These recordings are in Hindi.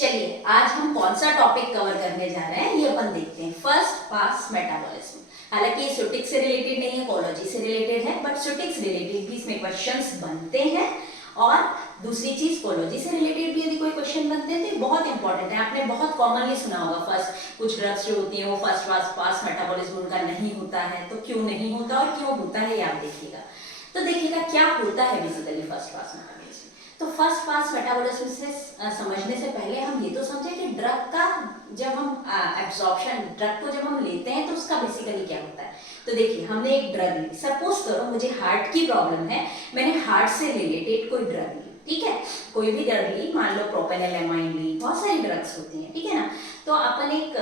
चलिए आज हम कौन सा टॉपिक कवर करने जा रहे हैं ये अपन देखते हैं। First pass metabolism. हालांकि ये सुटिक से रिलेटेड नहीं है, कोलॉजी से रिलेटेड है, बट सुटिक से रिलेटेड भी इसमें क्वेश्चंस बनते हैं और दूसरी चीज कोलॉजी से रिलेटेड भी यदि कोई क्वेश्चन बनते हैं तो बहुत इंपॉर्टेंट है। आपने बहुत कॉमनली सुना होगा फर्स्ट कुछ ड्रग्स जो होती हैं वो फर्स्ट पास मेटाबॉलिज्म उनका नहीं होता है, तो क्यों नहीं होता और क्यों होता है ये आप देखिएगा। तो देखिएगा क्या होता है बेसिकली फर्स्ट पास मेटाबॉलिज्म। तो फर्स्ट पास मेटाबॉलिज्म से समझने से पहले हम ये तो समझें कि ड्रग का जब हम एब्जॉर्प्शन ड्रग को जब हम लेते हैं तो उसका बेसिकली क्या होता है। तो देखिए हमने एक ड्रग ली, सपोज करो मुझे हार्ट की प्रॉब्लम है, मैंने हार्ट से रिलेटेड कोई ड्रग ली, ठीक है, कोई भी ड्रग ली, मान लो प्रोपेनोलामाइन ली, बहुत सारी ड्रग्स होती हैं, ठीक है ना। तो अपन एक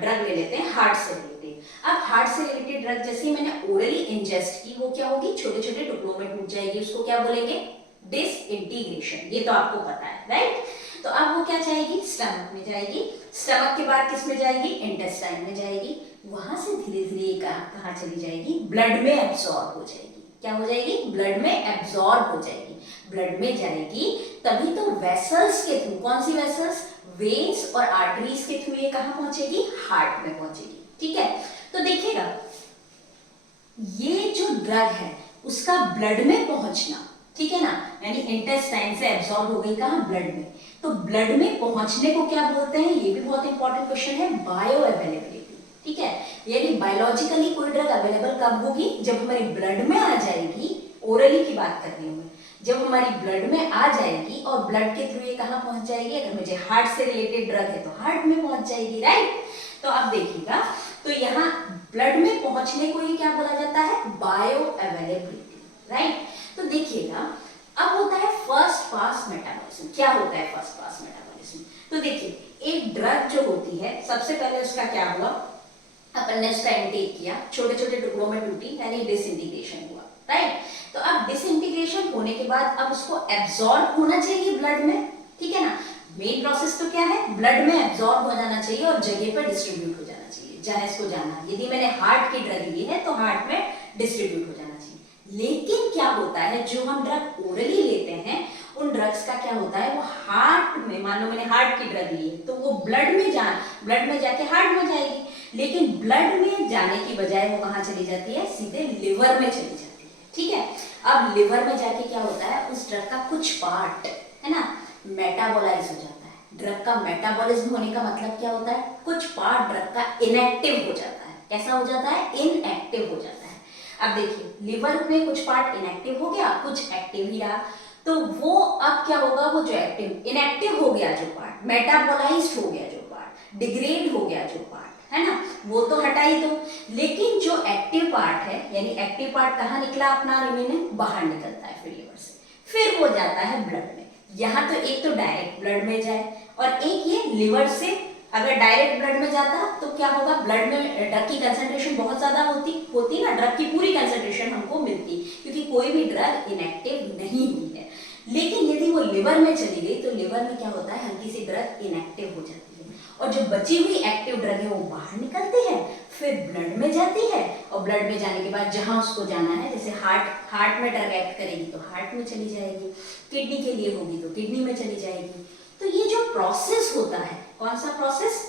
ड्रग ले लेते हैं हार्ट से रिलेटेड। अब हार्ट से रिलेटेड ड्रग जैसे मैंने ओरली इंजेस्ट की वो क्या होगी, छोटे छोटे टुकड़ों में टूट जाएगी, उसको क्या बोलेंगे, डिसइंटीग्रेशन। ये तो आपको पता है, राइट। तो अब वो क्या जाएगी, स्टमक में जाएगी, स्टमक के बाद किस में जाएगी, इंटेस्टाइन में जाएगी, वहां से धीरे धीरे कहाँ चली जाएगी, ब्लड में एब्सॉर्ब हो जाएगी। क्या हो जाएगी, ब्लड में एब्सॉर्ब हो जाएगी। ब्लड में जाएगी तभी तो वेसल्स के थ्रू, कौन सी वेसल्स, वेन्स और आर्टरीज के थ्रू ये कहाँ पहुंचेगी, हार्ट में पहुंचेगी, ठीक है। तो देखिएगा ये जो ड्रग है उसका ब्लड में पहुंचना, ठीक है ना, यानी इंटेस्टाइन से एब्सॉर्ब हो गई कहां, ब्लड में। तो ब्लड में पहुंचने को क्या बोलते हैं, ये भी बहुत इंपॉर्टेंट क्वेश्चन है, बायो अवेलेबिलिटी, ठीक है। यानी बायोलॉजिकली कोई ड्रग अवेलेबल कब होगी, जब हमारे ब्लड में आ जाएगी, ओरली की बात कर रही हूं मैं, जब हमारी ब्लड में आ जाएगी और ब्लड के थ्रू ये कहां पहुंच जाएगी, अगर मुझे हार्ट से रिलेटेड ड्रग है तो हार्ट में पहुंच जाएगी, राइट। तो अब देखिएगा, तो यहाँ ब्लड में पहुंचने को ही क्या बोला जाता है, बायो अवेलेबिलिटी, राइट। तो देखिएगा अब होता है फर्स्ट पास मेटाबॉलिज्म। क्या होता है फर्स्ट पास मेटाबॉलिज्म, तो देखिए एक ड्रग जो होती है सबसे पहले उसका क्या हुआ, अपन ने उसका इनटेक किया, छोटे छोटे टुकड़ों में टूटी, यानी डिसइंटीग्रेशन हुआ, राइट। तो अब डिसइंटीग्रेशन होने के बाद अब उसको एब्सॉर्ब होना चाहिए ब्लड में, ठीक है ना। मेन प्रोसेस तो क्या है, ब्लड में एब्सॉर्ब हो जाना चाहिए और जगह पर डिस्ट्रीब्यूट हो जाना चाहिए जहां इसको जाना है। यदि मैंने हार्ट की ड्रग ली है तो हार्ट में डिस्ट्रीब्यूट हो जाना चाहिए। लेकिन क्या होता है, जो हम ड्रग ओरली लेते हैं उन ड्रग्स का क्या होता है, वो हार्ट में, मान लो मैंने हार्ट की ड्रग ली है तो वो ब्लड में जाके हार्ट में जाएगी, लेकिन ब्लड में जाने की बजाय वो कहाँ चली जाती है, सीधे लिवर में चली जाती है, ठीक है। अब लिवर में जाके क्या होता है, उस ड्रग का कुछ पार्ट है ना मेटाबोलाइज हो जाता है। ड्रग का मेटाबॉलिज्म होने का मतलब क्या होता है, कुछ पार्ट ड्रग का इनएक्टिव हो जाता है। कैसा हो जाता है, इनएक्टिव हो जाता है। अब देखिए लिवर में कुछ पार्ट इनएक्टिव हो गया, कुछ एक्टिव ही रहा, तो वो अब क्या होगा, वो जो एक्टिव इनएक्टिव हो गया जो पार्ट, मेटाबोलाइज्ड हो गया जो पार्ट, डिग्रेड हो गया जो पार्ट है ना, वो तो हटा ही दो। लेकिन जो एक्टिव पार्ट है, यानी एक्टिव पार्ट कहाँ निकला अपना, रिमेनिंग बाहर निकलता है फिर लिवर से, फिर वो जाता है ब्लड में। यहाँ तो एक तो डायरेक्ट ब्लड में जाए और एक ये लिवर से अगर डायरेक्ट ब्लड में जाता तो क्या होगा, ब्लड में ड्रग की कंसंट्रेशन बहुत ज्यादा होती ना, ड्रग की पूरी कंसंट्रेशन हमको मिलती, क्योंकि कोई भी ड्रग इनएक्टिव नहीं हुई है। लेकिन यदि वो लिवर में चली गई तो लिवर में क्या होता है, हल्की सी ड्रग इनएक्टिव हो जाती है और जो बची हुई एक्टिव ड्रग है वो बाहर निकलती है, फिर ब्लड में जाती है और ब्लड में जाने के बाद जहां उसको जाना है, जैसे हार्ट में ड्रग एक्ट करेगी तो हार्ट में चली जाएगी, किडनी के लिए होगी तो किडनी में चली जाएगी। तो ये जो प्रोसेस होता है, कौन सा प्रोसेस,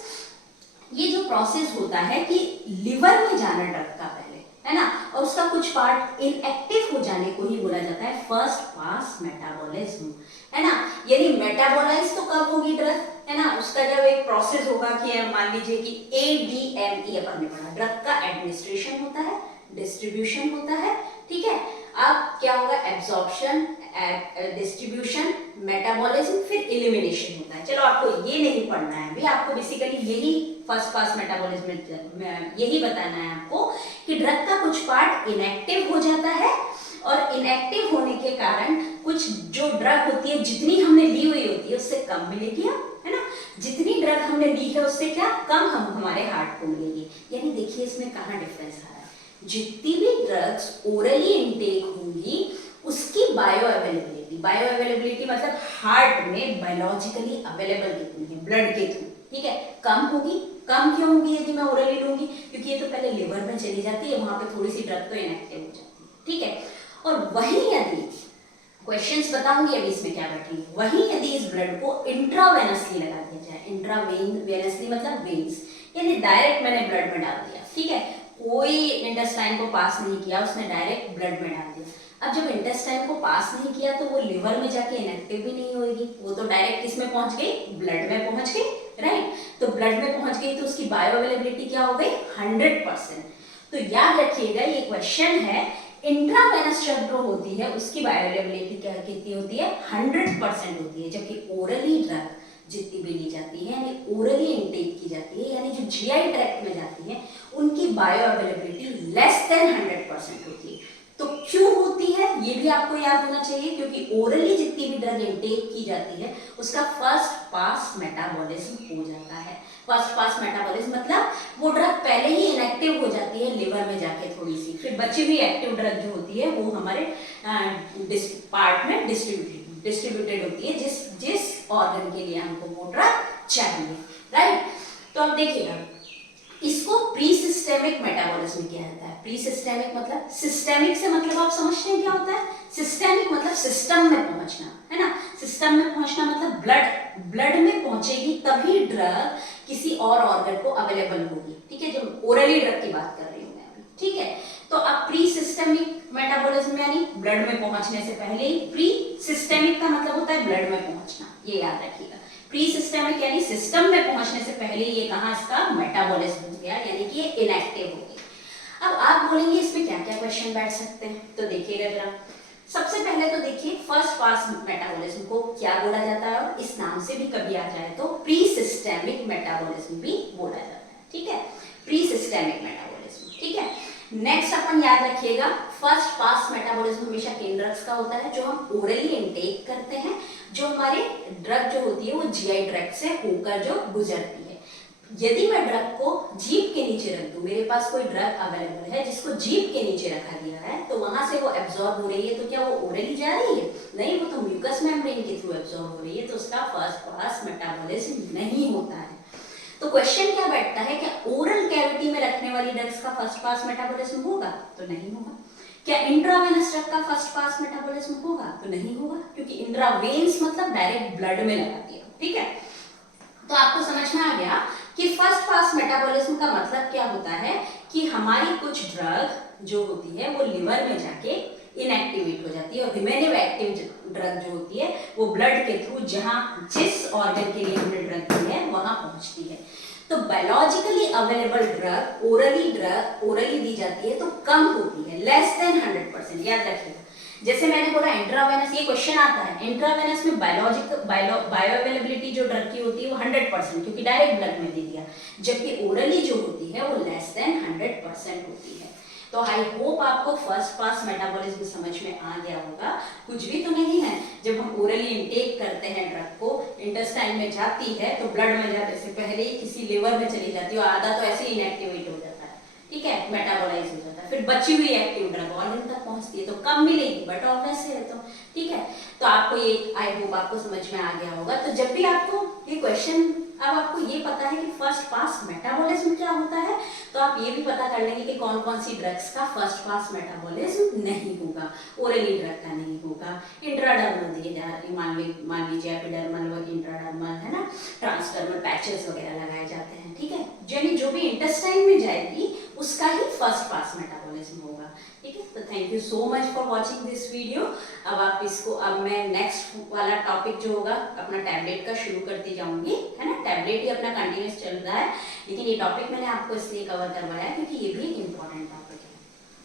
ये जो प्रोसेस होता है कि लिवर में जाना ड्रग का पहले है ना, और उसका कुछ पार्ट इनएक्टिव हो जाने को ही बोला जाता है फर्स्ट पास मेटाबॉलिज्म, है ना। यानी मेटाबोलाइज तो कब होगी ड्रग, है ना, उसका जब एक प्रोसेस होगा कि मान लीजिए कि ADME अपन ने पढ़ा, ड्रग का एडमिनिस्ट्रेशन होता है, डिस्ट्रीब्यूशन होता है, ठीक है। अब क्या होगा, एब्जॉर्प्शन, डिस्ट्रीब्यूशन, मेटाबॉलिज्म, फिर एलिमिनेशन होता है। चलो आपको ये नहीं पढ़ना है अभी, आपको बेसिकली यही फर्स्ट पास मेटाबॉलिज्म यही बताना है आपको कि ड्रग का कुछ पार्ट इनएक्टिव हो जाता है और इनएक्टिव होने के कारण कुछ जो ड्रग होती है जितनी हमने ली हुई होती है उससे कम मिलेगी, है ना, जितनी ड्रग हमने ली है उससे क्या कम हमारे हार्ट को मिलेगी। यानी देखिए इसमें कहाँ डिफरेंस आ रहा है, जितनी भी ड्रग्स ओरली इनटेक होंगी उसकी बायो अवेलेबिलिटी मतलब हार्ट में बायोलॉजिकली अवेलेबल कितनी है, ब्लड के थ्रू, ठीक है, कम होगी। कम क्यों होगी यदि मैं ओरली लूंगी, क्योंकि ये तो पहले लिवर में चली जाती है, वहां पे थोड़ी सी ड्रग तो इनएक्टिव हो जाती है, ठीक है। और वही यदि क्वेश्चंस बताऊंगी अभी इसमें क्या बैठेंगे, वही यदि इस ब्लड को इंट्रावेनसली लगा दिया जाए इंट्रावेनसली मतलब वेन्स, यानी डायरेक्ट मैंने ब्लड में डाल दिया, ठीक है, कोई इंटेस्टाइन को पास नहीं किया, उसने डायरेक्ट ब्लड में डाल दिया। अब जब इंटेस्टाइन को पास नहीं किया तो वो लिवर में जाके इनएक्टिव भी नहीं होगी, वो तो डायरेक्ट किस में पहुंच गई, ब्लड में पहुंच गई, राइट। तो ब्लड में पहुंच गई तो उसकी बायो अवेलेबिलिटी क्या हो गई, 100%। तो याद रखिएगा ये क्वेश्चन है, इंट्रावेनस जो होती है उसकी बायो अवेलेबिलिटी क्या कितनी होती है, 100% होती है, जबकि ओरली ड्रग जितनी भी ली जाती है यानी ओरली इनटेक की जाती है, यानी जो जीआई ट्रैक्ट में जाती है उनकी बायो अवेलेबिलिटी लेस देन 100% होती है। तो क्यों होती है ये भी आपको याद होना चाहिए, क्योंकि ओरली जितनी भी ड्रग इनटेक की जाती है उसका फर्स्ट पास मेटाबॉलिज्म हो जाता है। फर्स्ट पास मेटाबॉलिज्म मतलब वो ड्रग पहले ही इनएक्टिव हो जाती है लिवर में जाके थोड़ी सी, फिर बची हुई एक्टिव ड्रग जो होती है वो हमारे पार्ट में डिस्ट्रीब्यूटेड होती है जिस ऑर्गन के लिए हमको वो ड्रग चाहिए, राइट। तो अब देखिएगा इसको प्री सिस्टेमिक मेटाबॉलिज्म किया जाता है। प्री सिस्टेमिक मतलब, सिस्टेमिक से मतलब आप समझते हैं क्या होता है, सिस्टेमिक मतलब सिस्टम में पहुंचना, है ना। सिस्टम में पहुंचना मतलब ब्लड में पहुंचेगी तभी ड्रग किसी और ऑर्गन को अवेलेबल होगी, ठीक है, जो ओरली ड्रग की बात कर रही हूं मैं अभी, ठीक है। तो अब प्री सिस्टेमिक मेटाबॉलिज्म यानी ब्लड में पहुंचने से पहले ही, प्री सिस्टेमिक का मतलब होता है ब्लड में पहुंचना, ये याद रखिएगा। प्री सिस्टेमिक यानी सिस्टम में पहुंचने से पहले ये कहां इसका मेटाबॉलिज्म हो गया, यानी कि ये इनएक्टिव हो गई। अब आप बोलेंगे इसमें क्या क्या क्वेश्चन बैठ सकते हैं, तो देखिएगा जरा। सबसे पहले तो देखिए फर्स्ट पास मेटाबॉलिज्म को क्या बोला जाता है, और इस नाम से भी कभी आ जाए तो प्री सिस्टेमिक मेटाबॉलिज्म भी बोला जाता है, ठीक है, प्री सिस्टेमिक मेटाबॉलिज्म, ठीक है। नेक्स्ट अपन याद रखिएगा फर्स्ट पास मेटाबॉलिज्म हमेशा किन ड्रग्स का होता है, जो हम ओरली इनटेक करते हैं, जो हमारे ड्रग जो होती है वो जीआई ट्रैक्ट से होकर जो गुजरती है। यदि मैं ड्रग को जीभ के नीचे रख दूं, मेरे पास कोई ड्रग अवेलेबल है जिसको जीभ के नीचे रखा गया है, तो वहां से वो एब्जॉर्ब हो रही है, तो क्या वो ओरली जा रही है, नहीं, वो तो म्यूकस मेम्ब्रेन के थ्रू एब्जॉर्ब हो रही है, तो उसका फर्स्ट पास मेटाबॉलिज्म नहीं होता है। तो क्वेश्चन क्या बैठता है, क्या ओरल कैविटी में रखने वाली ड्रग्स का फर्स्ट पास मेटाबॉलिज्म होगा, तो नहीं होगा। क्या इंट्रावेनस ड्रग का फर्स्ट पास मेटाबॉलिज्म होगा, तो नहीं होगा, क्योंकि इंट्रावेन्स मतलब डायरेक्ट ब्लड में लगा दिया, ठीक है। तो आपको समझ में आ गया कि फर्स्ट पास मेटाबॉलिज्म का मतलब क्या होता है, कि हमारी कुछ ड्रग जो होती है वो लिवर में जाके इनएक्टिवेट हो जाती है, और रिमेनिव एक्टिव ड्रग जो होती है वो ब्लड के थ्रू जिस ऑर्गन के लिए हमने ड्रग दी है वहां पहुंचती है। तो बायोलॉजिकली अवेलेबल ड्रग ओरली दी जाती है तो कम होती है, लेस देन 100%, याद रखिएगा। जैसे मैंने बोला इंट्रावेनस, ये क्वेश्चन आता है, इंट्रावेनस में बायो अवेलेबिलिटी जो ड्रग की होती है वो 100%, क्योंकि डायरेक्ट ब्लड में दे दिया, जबकि ओरली जो होती है वो लेस देन 100% होती है। तो आई होप आपको फर्स्ट पास मेटाबॉलिज्म समझ में आ गया होगा। कुछ भी तो नहीं है, जब हम ओरली इनटेक करते हैं ड्रग को, इंटेस्टाइन में जाती है तो ब्लड में जाने से पहले ही किसी लिवर में चली जाती है, और आधा तो ऐसे ही इनएक्टिवेट हो जाता है, ठीक है, मेटाबोलाइज हो जाता है, फिर बची हुई एक्टिव ड्रग ऑर्गन तक पहुंचती है, तो कम मिलेगी बट ऑब्वियस है, तो ठीक है। तो आपको ये आई होप आपको समझ में आ गया होगा। तो जब भी आपको ये क्वेश्चन, अब आपको ये पता है कि फर्स्ट पास मेटाबॉलिज्म क्या होता है, तो आप ये भी पता कर लेंगे कि कौन कौन सी ड्रग्स का फर्स्ट पास मेटाबॉलिज्म नहीं होगा, ओरली ड्रग का नहीं होगा, इंट्राडर्मल दिए जा रहे, मान लीजिए एपिडर्मल व इंट्राडर्मल, है ना, ट्रांसडर्मल पैचेस वगैरह लगाए जाते हैं, ठीक है, यानी जो भी इंटेस्टाइन में जाएगी उसका ही फर्स्ट पास मेटाबॉलिज्म होगा, ठीक है। तो thank you so much for watching this video. अब मैं नेक्स्ट वाला टॉपिक जो होगा अपना टैबलेट का शुरू करती जाऊंगी, है ना, टैबलेट ही अपना कंटिन्यूस चल रहा है, लेकिन ये टॉपिक मैंने आपको इसलिए कवर करवाया क्योंकि ये भी एक इम्पॉर्टेंट टॉपिक है।